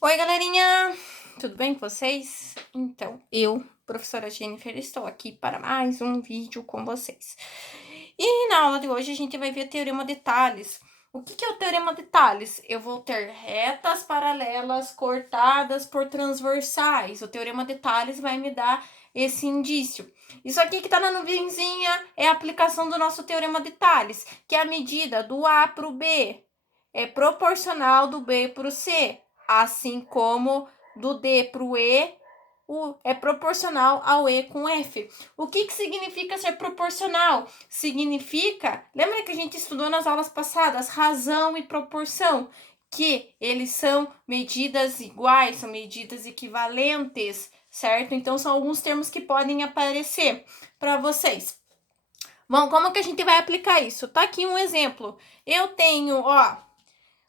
Oi, galerinha! Tudo bem com vocês? Então, eu, professora Jennifer, estou aqui para mais um vídeo com vocês. E na aula de hoje a gente vai ver o Teorema de Tales. O que é o Teorema de Tales? Eu vou ter retas paralelas cortadas por transversais. O Teorema de Tales vai me dar esse indício. Isso aqui que está na nuvenzinha é a aplicação do nosso Teorema de Tales, que é a medida do A para o B é proporcional do B para o C, assim como do D para o E, é proporcional ao E com F. O que significa ser proporcional? Significa, lembra que a gente estudou nas aulas passadas, razão e proporção, que eles são medidas iguais, são medidas equivalentes, certo? Então, são alguns termos que podem aparecer para vocês. Bom, como que a gente vai aplicar isso? Tá aqui um exemplo. Eu tenho,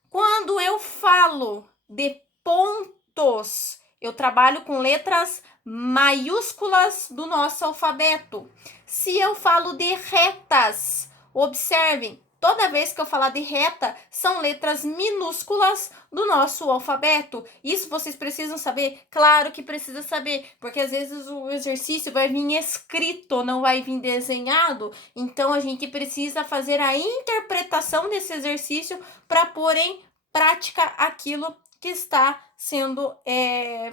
quando eu falo de pontos, eu trabalho com letras maiúsculas do nosso alfabeto. Se eu falo de retas, observem, toda vez que eu falar de reta, são letras minúsculas do nosso alfabeto. Isso vocês precisam saber? Claro que precisa saber, porque às vezes o exercício vai vir escrito, não vai vir desenhado. Então, a gente precisa fazer a interpretação desse exercício para pôr em prática aquilo que está sendo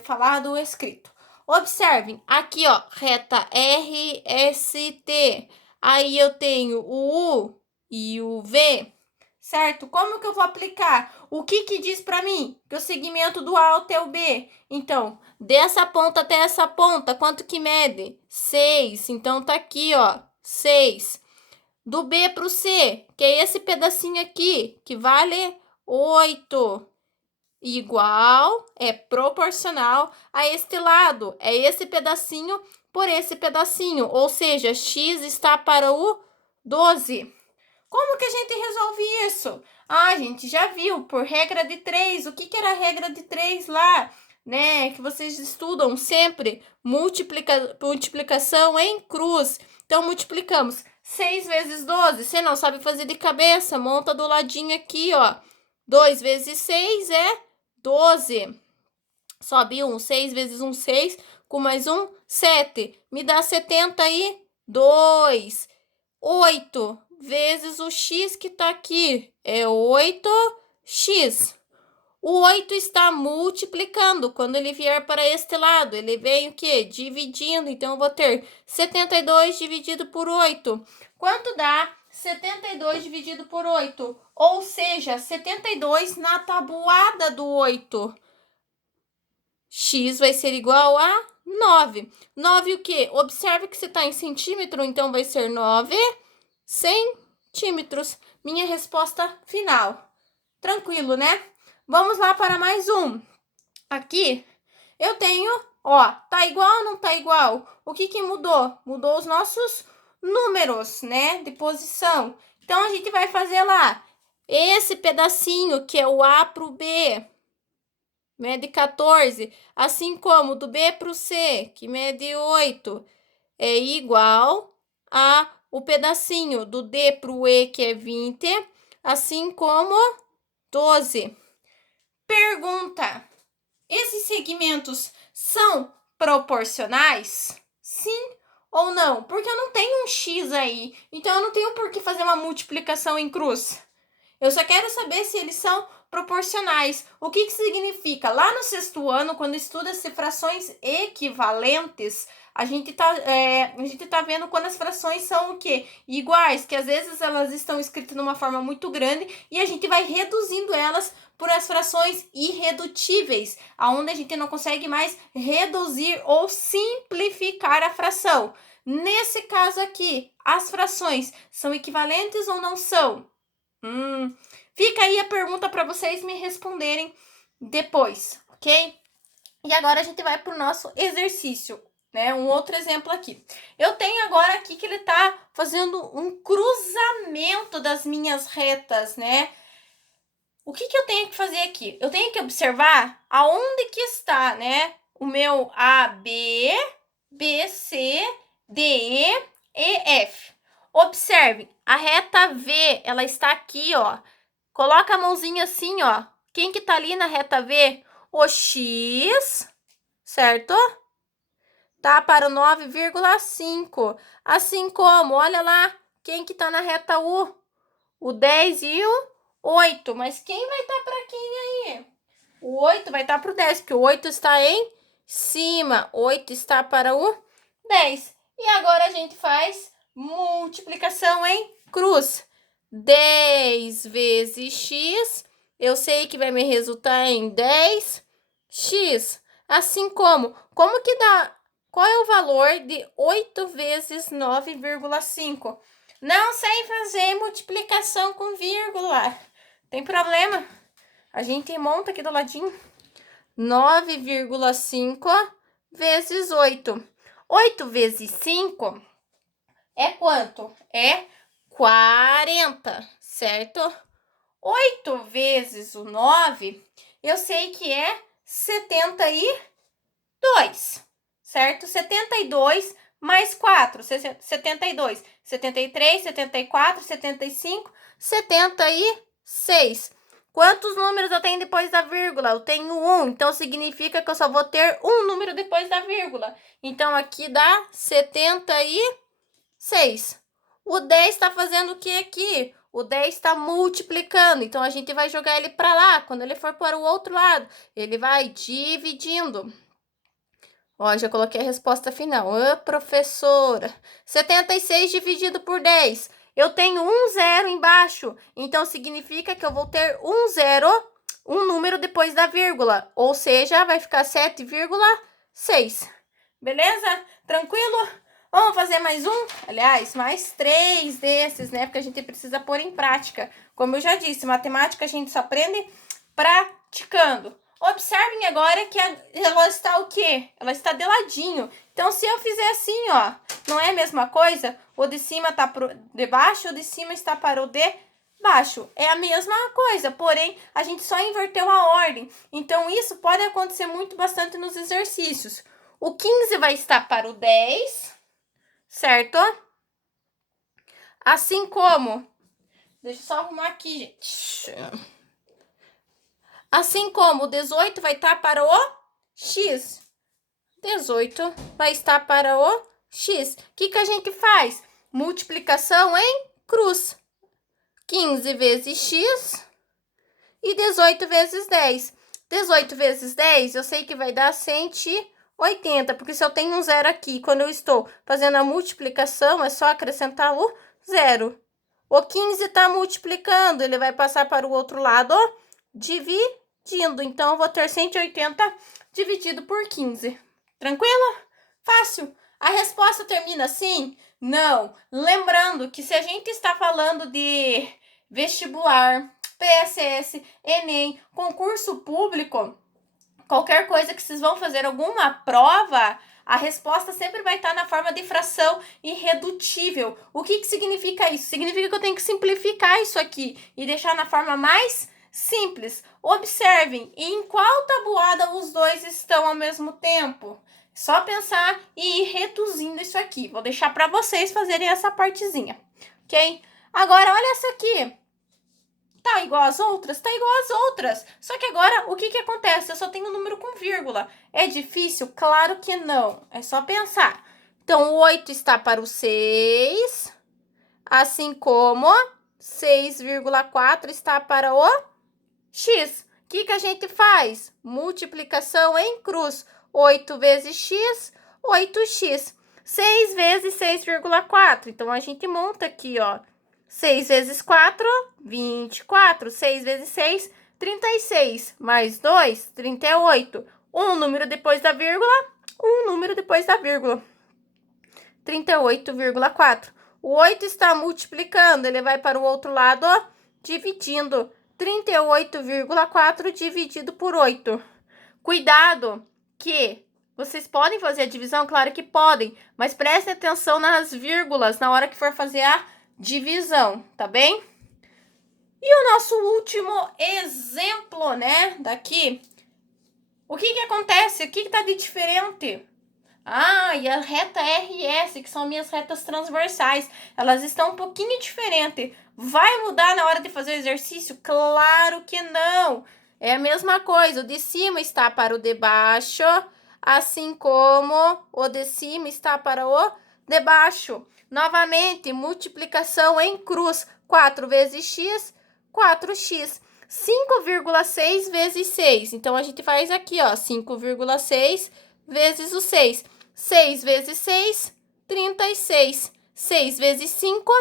falado ou escrito. Observem, aqui, reta RST. Aí eu tenho o U e o V, certo? Como que eu vou aplicar? O que diz para mim? Que o segmento do A até o B. Então, dessa ponta até essa ponta, quanto que mede? 6. Então, tá aqui, 6. Do B para o C, que é esse pedacinho aqui, que vale 8. Igual, é proporcional a este lado. É esse pedacinho por esse pedacinho. Ou seja, x está para o 12. Como que a gente resolve isso? A gente já viu, por regra de 3. O que era a regra de 3 lá? Né? Que vocês estudam sempre. Multiplicação em cruz. Então, multiplicamos 6 vezes 12. Você não sabe fazer de cabeça? Monta do ladinho aqui, 2 vezes 6 é 12. Sobe 1. 6 vezes 1, 6. Com mais 1, 7. Me dá 72. 8 vezes o x que tá aqui. É 8x. O 8 está multiplicando. Quando ele vier para este lado, ele vem o quê? Dividindo. Então, eu vou ter 72 dividido por 8. Quanto dá 72 dividido por 8? Ou seja, 72 na tabuada do 8. X vai ser igual a 9. 9 o quê? Observe que se está em centímetro, então vai ser 9 centímetros. Minha resposta final. Tranquilo, né? Vamos lá para mais um. Aqui eu tenho, tá igual ou não tá igual? O que mudou? Mudou os nossos números, né, de posição. Então, a gente vai fazer lá esse pedacinho que é o A para o B, mede 14, assim como do B para o C, que mede 8, é igual a o pedacinho do D para o E, que é 20, assim como 12. Pergunta: esses segmentos são proporcionais? Sim ou não? Porque eu não tenho um X aí, então eu não tenho por que fazer uma multiplicação em cruz. Eu só quero saber se eles são proporcionais. O que significa? Lá no sexto ano, quando estuda-se frações equivalentes, a gente tá vendo quando as frações são o quê? Iguais, que às vezes elas estão escritas numa forma muito grande e a gente vai reduzindo elas por as frações irredutíveis, aonde a gente não consegue mais reduzir ou simplificar a fração. Nesse caso aqui, as frações são equivalentes ou não são? Fica aí a pergunta para vocês me responderem depois, ok? E agora a gente vai para o nosso exercício, né? Um outro exemplo aqui. Eu tenho agora aqui que ele está fazendo um cruzamento das minhas retas, né? O que eu tenho que fazer aqui? Eu tenho que observar aonde que está, né? O meu AB, BC, DE e F. Observe, a reta V, ela está aqui, Coloca a mãozinha assim, Quem que tá ali na reta V? o x, certo? Tá para o 9,5. Assim como, olha lá, quem que tá na reta U? O 10 e o 8. Mas quem vai estar para quem aí? O 8 vai estar para o 10, porque o 8 está em cima. 8 está para o 10. E agora a gente faz multiplicação em cruz. 10 vezes x, eu sei que vai me resultar em 10x. Assim como que dá? Qual é o valor de 8 vezes 9,5? Não sei fazer multiplicação com vírgula. Tem problema? A gente monta aqui do ladinho. 9,5 vezes 8. 8 vezes 5 é quanto? É 40, certo? 8 vezes o 9, eu sei que é 72, certo? 72 mais 4, 72, 73, 74, 75, 76. Quantos números eu tenho depois da vírgula? Eu tenho 1, então significa que eu só vou ter um número depois da vírgula. Então, aqui dá 76. O 10 está fazendo o que aqui? O 10 está multiplicando, então a gente vai jogar ele para lá. Quando ele for para o outro lado, ele vai dividindo. Ó, já coloquei a resposta final. Professora, 76 dividido por 10. Eu tenho um zero embaixo, então significa que eu vou ter um zero, um número depois da vírgula, ou seja, vai ficar 7,6. Beleza? Tranquilo? Vamos fazer mais um? Aliás, mais 3 desses, né? Porque a gente precisa pôr em prática. Como eu já disse, matemática a gente só aprende praticando. Observem agora que ela está o quê? Ela está de ladinho. Então, se eu fizer assim, ó, não é a mesma coisa? O de cima está para o de baixo, o de cima está para o de baixo. É a mesma coisa, porém, a gente só inverteu a ordem. Então, isso pode acontecer bastante nos exercícios. O 15 vai estar para o 10, certo? Assim como... Deixa eu só arrumar aqui, gente. Assim como o 18 vai estar para o x. 18 vai estar para o x. O que a gente faz? Multiplicação em cruz. 15 vezes x e 18 vezes 10. 18 vezes 10, eu sei que vai dar 180, porque se eu tenho um zero aqui, quando eu estou fazendo a multiplicação, é só acrescentar o zero. O 15 está multiplicando, ele vai passar para o outro lado, dividindo. Então, eu vou ter 180 dividido por 15. Tranquilo? Fácil. A resposta termina assim? Não. Lembrando que se a gente está falando de vestibular, PSS, Enem, concurso público, qualquer coisa que vocês vão fazer, alguma prova, a resposta sempre vai estar na forma de fração irredutível. O que significa isso? Significa que eu tenho que simplificar isso aqui e deixar na forma mais simples. Observem, em qual tabuada os dois estão ao mesmo tempo? Só pensar e ir reduzindo isso aqui. Vou deixar para vocês fazerem essa partezinha, ok? Agora, olha essa aqui. Tá igual às outras? Tá igual às outras. Só que agora, o que acontece? Eu só tenho um número com vírgula. É difícil? Claro que não. É só pensar. Então, o 8 está para o 6, assim como 6,4 está para o x. O que a gente faz? Multiplicação em cruz. 8 vezes x, 8x. 6 vezes 6,4. Então, a gente monta aqui, ó. 6 vezes 4, 24. 6 vezes 6, 36. Mais 2, 38. Um número depois da vírgula, um número depois da vírgula. 38,4. O 8 está multiplicando, ele vai para o outro lado, ó, dividindo. 38,4 dividido por 8. Cuidado que vocês podem fazer a divisão, claro que podem, mas prestem atenção nas vírgulas na hora que for fazer a divisão, tá bem? E o nosso último exemplo, né, daqui, o que acontece? O que tá de diferente? E a reta RS, que são minhas retas transversais, elas estão um pouquinho diferentes. Vai mudar na hora de fazer o exercício? Claro que não! É a mesma coisa, o de cima está para o de baixo, assim como o de cima está para o de baixo. Novamente, multiplicação em cruz. 4 vezes x, 4x. 5,6 vezes 6. Então, a gente faz aqui, ó, 5,6 vezes o 6. 6 vezes 6, 36. 6 vezes 5,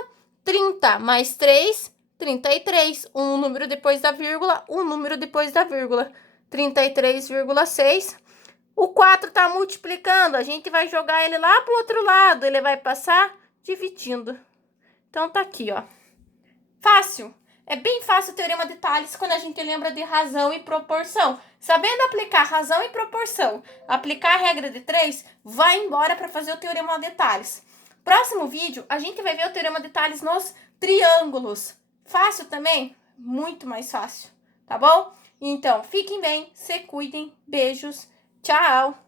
30. Mais 3, 33. Um número depois da vírgula, um número depois da vírgula. 33,6. O 4 tá multiplicando, a gente vai jogar ele lá pro outro lado, ele vai passar dividindo. Então, tá aqui, ó. Fácil. É bem fácil o teorema de Tales quando a gente lembra de razão e proporção. Sabendo aplicar razão e proporção, aplicar a regra de 3, vai embora para fazer o teorema de Tales. Próximo vídeo, a gente vai ver o teorema de Tales nos triângulos. Fácil também? Muito mais fácil, tá bom? Então, fiquem bem, se cuidem, beijos, tchau!